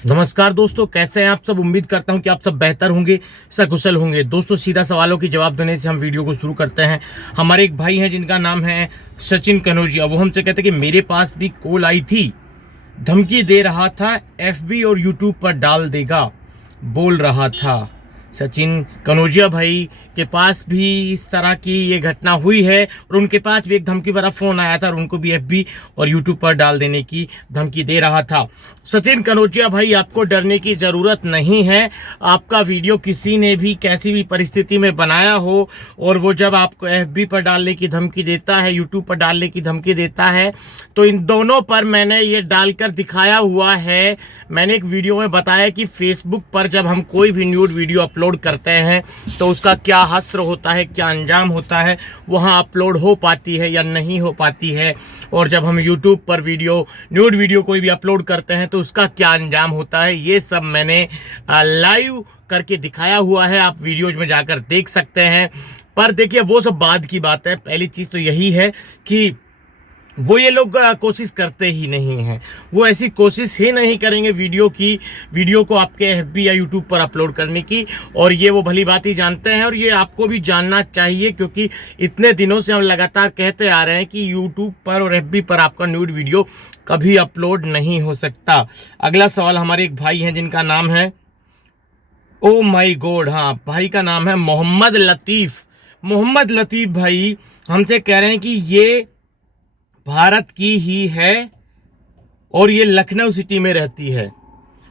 नमस्कार दोस्तों, कैसे हैं आप सब। उम्मीद करता हूं कि आप सब बेहतर होंगे, सकुशल होंगे। दोस्तों, सीधा सवालों की जवाब देने से हम वीडियो को शुरू करते हैं। हमारे एक भाई हैं जिनका नाम है सचिन कनौजिया। वो हमसे कहते हैं कि मेरे पास भी कॉल आई थी, धमकी दे रहा था, एफबी और यूट्यूब पर डाल देगा, बोल रहा था। सचिन कनौजिया भाई के पास भी इस तरह की ये घटना हुई है और उनके पास भी एक धमकी भरा फोन आया था और उनको भी एफबी और यूट्यूब पर डाल देने की धमकी दे रहा था। सचिन कनौजिया भाई, आपको डरने की जरूरत नहीं है। आपका वीडियो किसी ने भी कैसी भी परिस्थिति में बनाया हो और वो जब आपको एफबी पर डालने की धमकी देता है, यूट्यूब पर डालने की धमकी देता है, तो इन दोनों पर मैंने ये डालकर दिखाया हुआ है। मैंने एक वीडियो में बताया कि फेसबुक पर जब हम कोई भी न्यूड वीडियो अपलोड करते हैं तो उसका क्या हश्र होता है, क्या अंजाम होता है, वहाँ अपलोड हो पाती है या नहीं हो पाती है। और जब हम यूट्यूब पर न्यूड वीडियो कोई भी अपलोड करते हैं तो उसका क्या अंजाम होता है, ये सब मैंने लाइव करके दिखाया हुआ है। आप वीडियोज में जाकर देख सकते हैं। पर देखिए, वो सब बाद की बात है। पहली चीज़ तो यही है कि वो ये लोग कोशिश करते ही नहीं हैं। वो ऐसी कोशिश ही नहीं करेंगे वीडियो को आपके एफबी या यूट्यूब पर अपलोड करने की। और ये वो भली बात ही जानते हैं और ये आपको भी जानना चाहिए, क्योंकि इतने दिनों से हम लगातार कहते आ रहे हैं कि यूट्यूब पर और एफबी पर आपका न्यूड वीडियो कभी अपलोड नहीं हो सकता। अगला सवाल हमारे एक भाई हैं जिनका नाम है, ओ माई गॉड, हाँ, भाई का नाम है मोहम्मद लतीफ़। मोहम्मद लतीफ़ भाई हमसे कह रहे हैं कि ये भारत की ही है और ये लखनऊ सिटी में रहती है।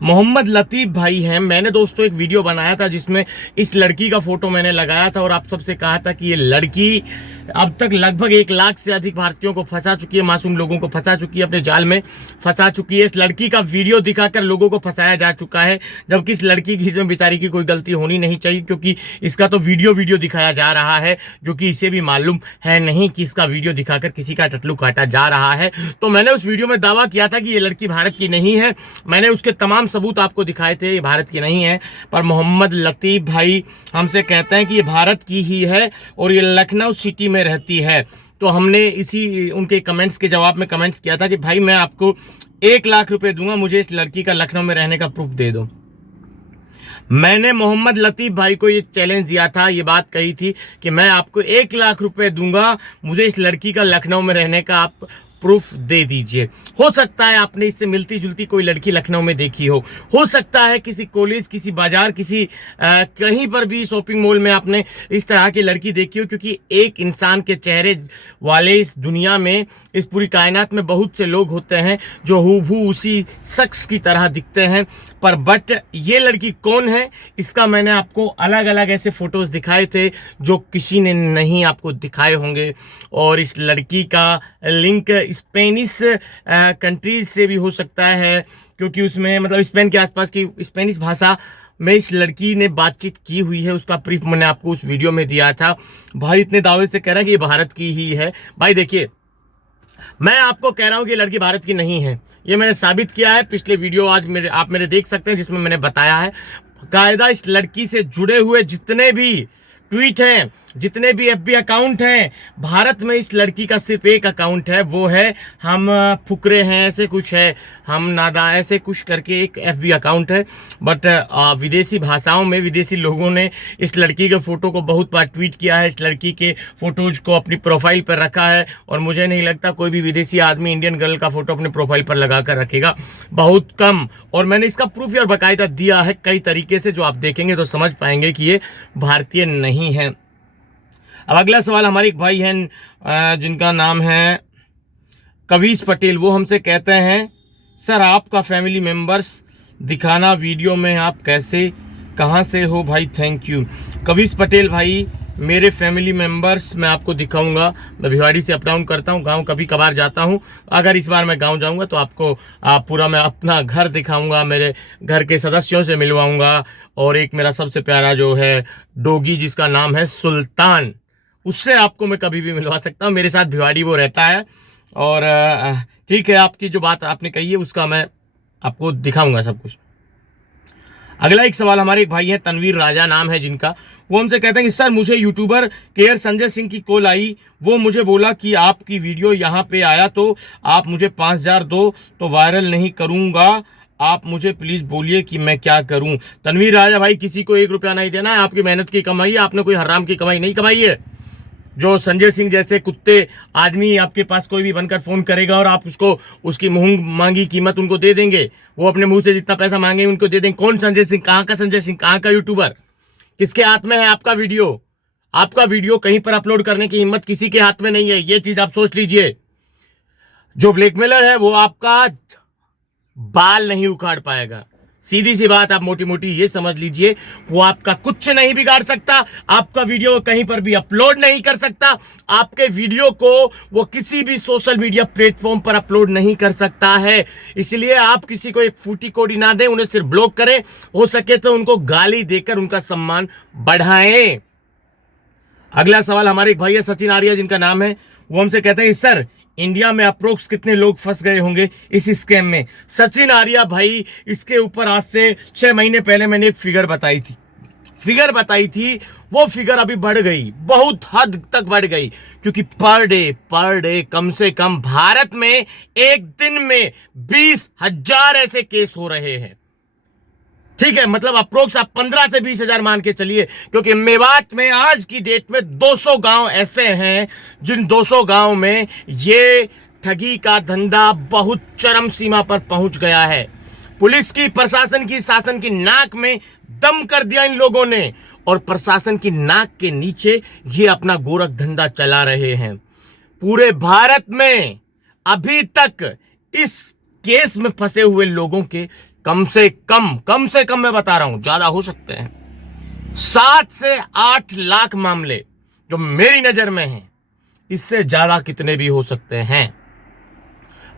मोहम्मद लतीफ़ भाई हैं। मैंने दोस्तों एक वीडियो बनाया था जिसमें इस लड़की का फोटो मैंने लगाया था और आप सबसे कहा था कि ये लड़की अब तक लगभग 1 लाख से अधिक भारतीयों को फंसा चुकी है, मासूम लोगों को फंसा चुकी है, अपने जाल में फंसा चुकी है। इस लड़की का वीडियो दिखाकर लोगों को फंसाया जा चुका है, जबकि इस लड़की की, इसमें बेचारी की कोई गलती होनी नहीं चाहिए, क्योंकि इसका तो वीडियो दिखाया जा रहा है जो कि इसे भी मालूम है नहीं कि इसका वीडियो दिखाकर किसी का टटलू काटा जा रहा है। तो मैंने उस वीडियो में दावा किया था कि ये लड़की भारत की नहीं है। मैंने उसके तमाम सबूत आपको दिखाए थे, ये भारत की नहीं है। पर मोहम्मद लतीफ़ भाई हमसे कहते हैं कि ये भारत की ही है और ये लखनऊ सिटी में रहती है। तो हमने इसी उनके कमेंट्स के जवाब में कमेंट्स किया था कि भाई मैं आपको 1 लाख रुपए दूंगा, मुझे इस लड़की का लखनऊ में रहने का प्रूफ दे दो। मैंने मोहम्मद लतीफ़ भाई को ये चैलेंज दिया था, ये बात कही थी कि मैं आपको 1 लाख रुपए दूंगा, मुझे इस लड़की का लखनऊ में रहने का आप प्रूफ दे दीजिए। हो सकता है आपने इससे मिलती जुलती कोई लड़की लखनऊ में देखी हो सकता है किसी कॉलेज, किसी बाजार, किसी कहीं पर भी शॉपिंग मॉल में आपने इस तरह की लड़की देखी हो, क्योंकि एक इंसान के चेहरे वाले इस दुनिया में, इस पूरी कायनात में बहुत से लोग होते हैं जो हूबहू उसी शख्स की तरह दिखते हैं। पर बट ये लड़की कौन है, इसका मैंने आपको अलग अलग ऐसे फोटोज दिखाए थे जो किसी ने नहीं आपको दिखाए होंगे। और इस लड़की का लिंक स्पेनिश कंट्रीज से भी हो सकता है, क्योंकि उसमें मतलब स्पेन के आसपास की स्पेनिश भाषा में इस लड़की ने बातचीत की हुई है। उसका प्रूफ मैंने आपको उस वीडियो में दिया था। भाई इतने दावे से कह रहा है कि ये भारत की ही है। भाई देखिए, मैं आपको कह रहा हूं कि ये लड़की भारत की नहीं है, ये मैंने साबित किया है। पिछले वीडियो आज आप मेरे देख सकते हैं जिसमें मैंने बताया है कायदा इस लड़की से जुड़े हुए जितने भी ट्वीट हैं, जितने भी एफबी अकाउंट हैं, भारत में इस लड़की का सिर्फ एक अकाउंट है, वो है हम फुकरे हैं, ऐसे कुछ है, हम नादा, ऐसे कुछ करके एक एफबी अकाउंट है। बट विदेशी भाषाओं में विदेशी लोगों ने इस लड़की के फोटो को बहुत बार ट्वीट किया है, इस लड़की के फोटोज को अपनी प्रोफाइल पर रखा है। और मुझे नहीं लगता कोई भी विदेशी आदमी इंडियन गर्ल का फोटो अपने प्रोफाइल पर लगा कर रखेगा, बहुत कम। और मैंने इसका प्रूफ और बाकायदा दिया है कई तरीके से, जो आप देखेंगे तो समझ पाएंगे कि ये भारतीय नहीं है। अब अगला सवाल हमारे एक भाई हैं जिनका नाम है कविश पटेल। वो हमसे कहते हैं, सर आपका फैमिली मेंबर्स दिखाना वीडियो में, आप कैसे, कहाँ से हो भाई, थैंक यू। कविश पटेल भाई, मेरे फैमिली मेंबर्स मैं आपको दिखाऊंगा। मैं भिवाड़ी से अप डाउन करता हूँ, गांव कभी कभार जाता हूँ। अगर इस बार मैं गांव जाऊंगा तो आपको पूरा मैं अपना घर दिखाऊंगा, मेरे घर के सदस्यों से मिलवाऊंगा। और एक मेरा सबसे प्यारा जो है डोगी, जिसका नाम है सुल्तान, उससे आपको मैं कभी भी मिलवा सकता हूँ। मेरे साथ भिवाड़ी वो रहता है। और ठीक है, आपकी जो बात आपने कही है उसका मैं आपको दिखाऊंगा सब कुछ। अगला एक सवाल हमारे एक भाई हैं, तनवीर राजा नाम है जिनका। वो हमसे कहते हैं कि सर मुझे यूट्यूबर केयर संजय सिंह की कॉल आई, वो मुझे बोला कि आपकी वीडियो यहाँ पे आया तो आप मुझे 5,000 दो तो वायरल नहीं करूँगा, आप मुझे प्लीज बोलिए कि मैं क्या करूं। तनवीर राजा भाई, किसी को 1 रुपया नहीं देना है, आपकी मेहनत की कमाई है, आपने कोई हराम की कमाई नहीं कमाई है। जो संजय सिंह जैसे कुत्ते आदमी आपके पास कोई भी बनकर फोन करेगा और आप उसको उसकी मुंह मांगी कीमत उनको दे देंगे, वो अपने मुंह से जितना पैसा मांगे उनको दे देंगे। कौन संजय सिंह, कहां का संजय सिंह, कहां का यूट्यूबर, किसके हाथ में है आपका वीडियो? आपका वीडियो कहीं पर अपलोड करने की हिम्मत किसी के हाथ में नहीं है, ये चीज आप सोच लीजिए। जो ब्लैकमेलर है वो आपका बाल नहीं उखाड़ पाएगा। सीधी सी बात, आप मोटी मोटी ये समझ लीजिए, वो आपका कुछ नहीं बिगाड़ सकता, आपका वीडियो कहीं पर भी अपलोड नहीं कर सकता, आपके वीडियो को वो किसी भी सोशल मीडिया प्लेटफॉर्म पर अपलोड नहीं कर सकता है। इसलिए आप किसी को एक फूटी कोड़ी ना दें, उन्हें सिर्फ ब्लॉक करें, हो सके तो उनको गाली देकर उनका सम्मान बढ़ाएं। अगला सवाल हमारे एक भाई है सचिन आर्या जिनका नाम है, वो हमसे कहते हैं सर इंडिया में अप्रोक्स कितने लोग फंस गए होंगे इस स्कैम में? सचिन आर्या भाई, इसके ऊपर आज से 6 महीने पहले मैंने एक फिगर बताई थी, वो फिगर अभी बढ़ गई, बहुत हद तक बढ़ गई, क्योंकि पर डे कम से कम भारत में एक दिन में 20,000 ऐसे केस हो रहे हैं। ठीक है, मतलब अप्रोक्स आप 15 से 20,000 मान के चलिए, क्योंकि मेवात में आज की डेट में 200 गांव ऐसे हैं जिन 200 गांव में ये ठगी का धंधा बहुत चरम सीमा पर पहुंच गया है। पुलिस की, प्रशासन की, शासन की नाक में दम कर दिया इन लोगों ने, और प्रशासन की नाक के नीचे ये अपना गोरख धंधा चला रहे हैं। पूरे भारत में अभी तक इस केस में फंसे हुए लोगों के कम से कम मैं बता रहा हूं, ज्यादा हो सकते हैं, 7 से 8 लाख मामले जो मेरी नजर में हैं। इससे ज्यादा कितने भी हो सकते हैं,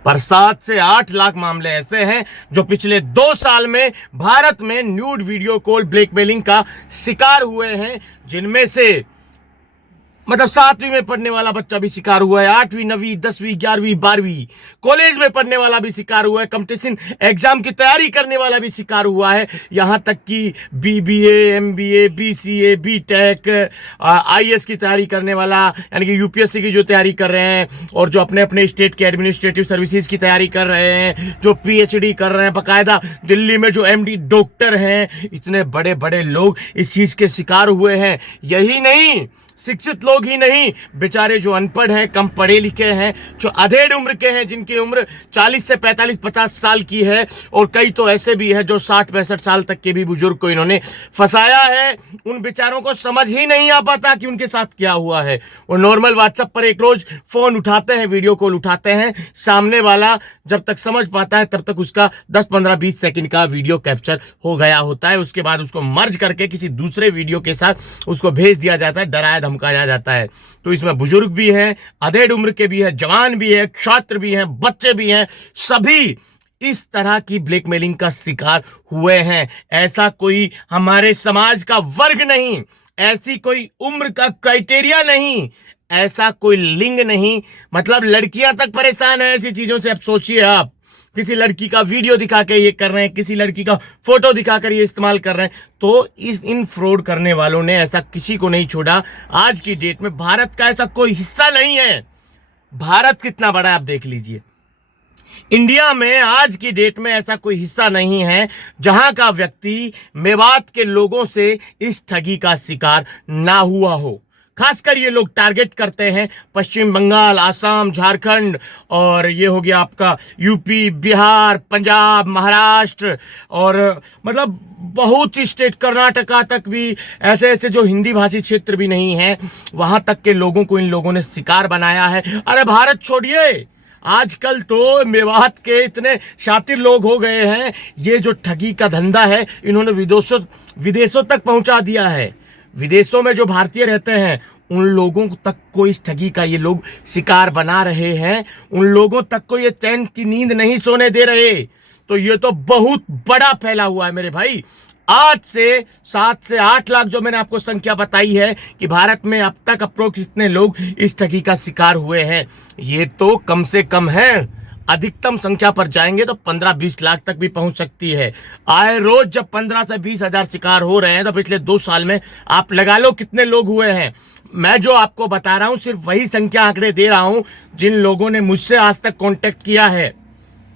पर 7 से 8 लाख मामले ऐसे हैं जो पिछले 2 साल में भारत में न्यूड वीडियो कॉल ब्लैकमेलिंग का शिकार हुए हैं, जिनमें से मतलब 7वीं में पढ़ने वाला बच्चा भी शिकार हुआ है, 8वीं, 9वीं, 10वीं, 11वीं, 12वीं, कॉलेज में पढ़ने वाला भी शिकार हुआ है, कंपटीशन एग्जाम की तैयारी करने वाला भी शिकार हुआ है, यहां तक कि BBA, MBA, BCA, BTech, IAS की तैयारी करने वाला, यानी कि UPSC की जो तैयारी कर रहे हैं, और जो अपने अपने स्टेट के एडमिनिस्ट्रेटिव सर्विसेज की तैयारी कर रहे हैं, जो PhD कर रहे हैं, बाकायदा दिल्ली में जो MD डॉक्टर हैं, इतने बड़े बड़े लोग इस चीज के शिकार हुए हैं। यही नहीं, शिक्षित लोग ही नहीं, बेचारे जो अनपढ़ हैं, कम पढ़े लिखे हैं, जो अधेड़ उम्र के हैं, जिनकी उम्र 40 से 45-50 साल की है, और कई तो ऐसे भी हैं जो 60-65 साल तक के भी बुजुर्ग को इन्होंने फंसाया है। उन बेचारों को समझ ही नहीं आ पाता कि उनके साथ क्या हुआ है। वो नॉर्मल व्हाट्सएप पर एक रोज फोन उठाते हैं, वीडियो कॉल उठाते हैं, सामने वाला जब तक समझ पाता है तब तक उसका 10, 15, 20 सेकंड का वीडियो कैप्चर हो गया होता है। उसके बाद उसको मर्ज करके किसी दूसरे वीडियो के साथ उसको भेज दिया जाता है, डराया धमकाया जाता है। तो इसमें बुजुर्ग भी हैं, अधेड़ उम्र के भी हैं, जवान भी हैं, छात्र भी हैं, बच्चे भी हैं, सभी इस तरह की ब्लैकमेलिंग का शिकार हुए हैं। ऐसा कोई हमारे समाज का वर्ग नहीं, ऐसी कोई उम्र का क्राइटेरिया नहीं, ऐसा कोई लिंग नहीं, मतलब लड़कियां तक परेशान है ऐसी चीजों से। अब सोचिए, आप किसी लड़की का वीडियो दिखा के ये कर रहे हैं, किसी लड़की का फोटो दिखाकर ये इस्तेमाल कर रहे हैं, तो इन फ्रॉड करने वालों ने ऐसा किसी को नहीं छोड़ा। आज की डेट में भारत का ऐसा कोई हिस्सा नहीं है। भारत कितना बड़ा है आप देख लीजिए। इंडिया में आज की डेट में ऐसा कोई हिस्सा नहीं है जहां का व्यक्ति मेवात के लोगों से इस ठगी का शिकार ना हुआ हो। खासकर ये लोग टारगेट करते हैं पश्चिम बंगाल, आसाम, झारखंड, और ये हो गया आपका यूपी, बिहार, पंजाब, महाराष्ट्र, और मतलब बहुत सी स्टेट, कर्नाटका तक भी, ऐसे ऐसे जो हिंदी भाषी क्षेत्र भी नहीं है, वहां तक के लोगों को इन लोगों ने शिकार बनाया है। अरे भारत छोड़िए, आजकल तो मेवात के इतने शातिर लोग हो गए हैं, ये जो ठगी का धंधा है इन्होंने विदेशों तक पहुंचा दिया है। विदेशों में जो भारतीय रहते हैं उन लोगों तक को इस ठगी का ये लोग शिकार बना रहे हैं, उन लोगों तक को ये चैन की नींद नहीं सोने दे रहे। तो ये तो बहुत बड़ा फैला हुआ है मेरे भाई। आज से 7 से 8 लाख जो मैंने आपको संख्या बताई है कि भारत में अब तक अप्रोक्स इतने लोग इस ठगी का शिकार हुए हैं, ये तो कम से कम है। अधिकतम संख्या पर जाएंगे तो 15-20 लाख तक भी पहुंच सकती है। आए रोज जब 15 से 20 हजार शिकार हो रहे हैं तो पिछले 2 साल में आप लगा लो कितने लोग हुए हैं। मैं जो आपको बता रहा हूं सिर्फ वही संख्या आंकड़े दे रहा हूं जिन लोगों ने मुझसे आज तक कांटेक्ट किया है।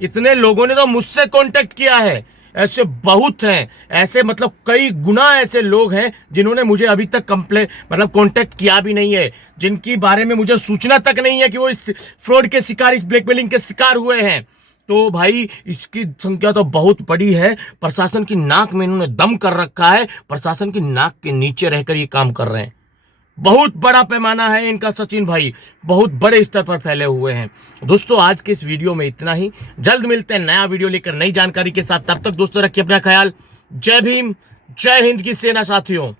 इतने लोगों ने तो मुझसे कांटेक्ट किया है, ऐसे बहुत हैं, ऐसे मतलब कई गुना ऐसे लोग हैं जिन्होंने मुझे अभी तक मतलब कांटेक्ट किया भी नहीं है, जिनकी बारे में मुझे सूचना तक नहीं है कि वो इस फ्रॉड के शिकार, इस ब्लैकमेलिंग के शिकार हुए हैं। तो भाई इसकी संख्या तो बहुत बड़ी है। प्रशासन की नाक में इन्होंने दम कर रखा है, प्रशासन की नाक के नीचे रहकर ये काम कर रहे हैं। बहुत बड़ा पैमाना है इनका, सचिन भाई बहुत बड़े स्तर पर फैले हुए हैं। दोस्तों आज के इस वीडियो में इतना ही, जल्द मिलते हैं नया वीडियो लेकर नई जानकारी के साथ। तब तक दोस्तों रखिए अपना ख्याल। जय भीम, जय हिंद की सेना साथियों।